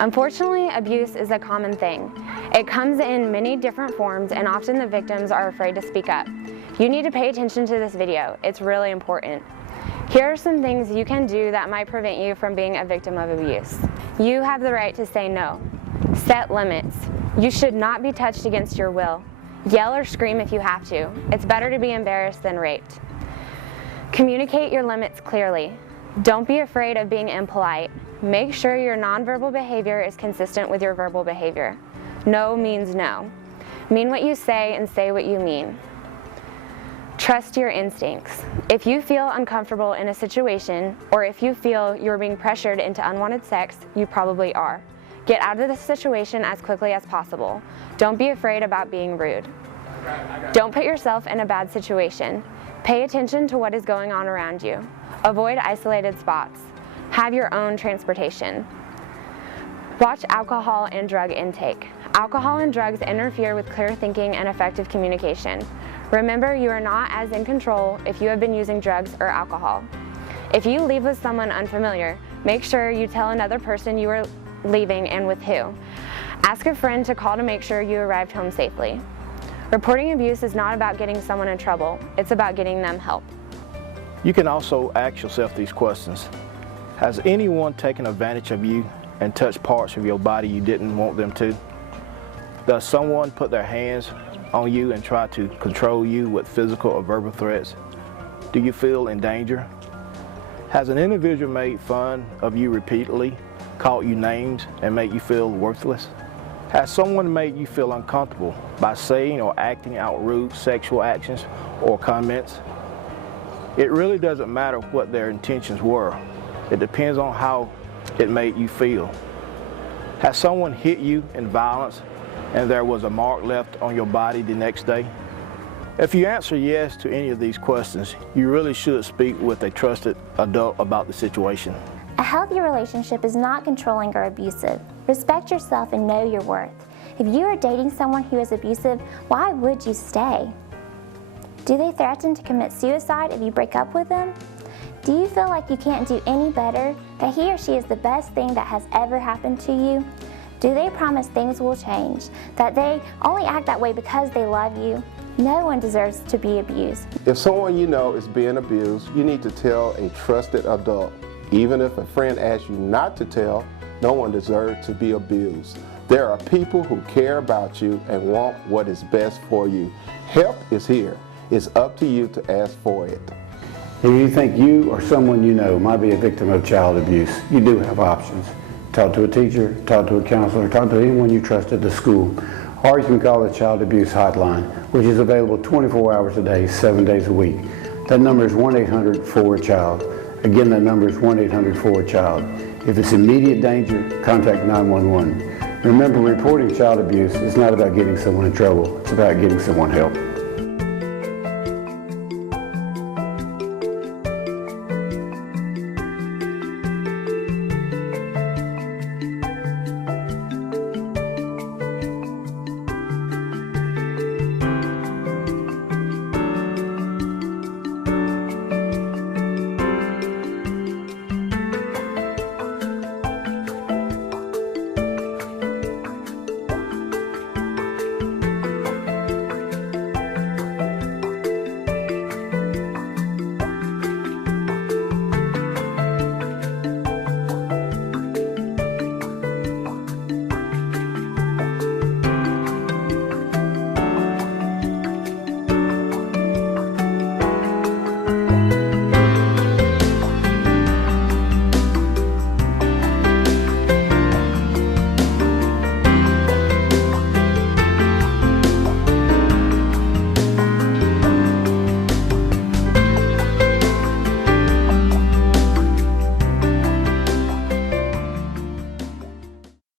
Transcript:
Unfortunately, abuse is a common thing. It comes in many different forms and often the victims are afraid to speak up. You need to pay attention to this video. It's really important. Here are some things you can do that might prevent you from being a victim of abuse. You have the right to say no. Set limits. You should not be touched against your will. Yell or scream if you have to. It's better to be embarrassed than raped. Communicate your limits clearly. Don't be afraid of being impolite. Make sure your nonverbal behavior is consistent with your verbal behavior. No means no. Mean what you say and say what you mean. Trust your instincts. If you feel uncomfortable in a situation, or if you feel you're being pressured into unwanted sex, you probably are. Get out of the situation as quickly as possible. Don't be afraid about being rude. Don't put yourself in a bad situation. Pay attention to what is going on around you. Avoid isolated spots. Have your own transportation. Watch alcohol and drug intake. Alcohol and drugs interfere with clear thinking and effective communication. Remember, you are not as in control if you have been using drugs or alcohol. If you leave with someone unfamiliar, make sure you tell another person you are leaving and with who. Ask a friend to call to make sure you arrived home safely. Reporting abuse is not about getting someone in trouble, it's about getting them help. You can also ask yourself these questions. Has anyone taken advantage of you and touched parts of your body you didn't want them to? Does someone put their hands on you and try to control you with physical or verbal threats? Do you feel in danger? Has an individual made fun of you repeatedly, called you names, and made you feel worthless? Has someone made you feel uncomfortable by saying or acting out rude sexual actions or comments? It really doesn't matter what their intentions were. It depends on how it made you feel. Has someone hit you in violence and there was a mark left on your body the next day? If you answer yes to any of these questions, you really should speak with a trusted adult about the situation. A healthy relationship is not controlling or abusive. Respect yourself and know your worth. If you are dating someone who is abusive, why would you stay? Do they threaten to commit suicide if you break up with them? Do you feel like you can't do any better, that he or she is the best thing that has ever happened to you? Do they promise things will change, that they only act that way because they love you? No one deserves to be abused. If someone you know is being abused, you need to tell a trusted adult. Even if a friend asks you not to tell, no one deserves to be abused. There are people who care about you and want what is best for you. Help is here. It's up to you to ask for it. If you think you or someone you know might be a victim of child abuse, you do have options. Talk to a teacher, talk to a counselor, talk to anyone you trust at the school, or you can call the Child Abuse Hotline, which is available 24 hours a day, 7 days a week. That number is 1-800-4CHILD. Again, that number is 1-800-4CHILD. If it's immediate danger, contact 911. Remember, reporting child abuse is not about getting someone in trouble, it's about getting someone help.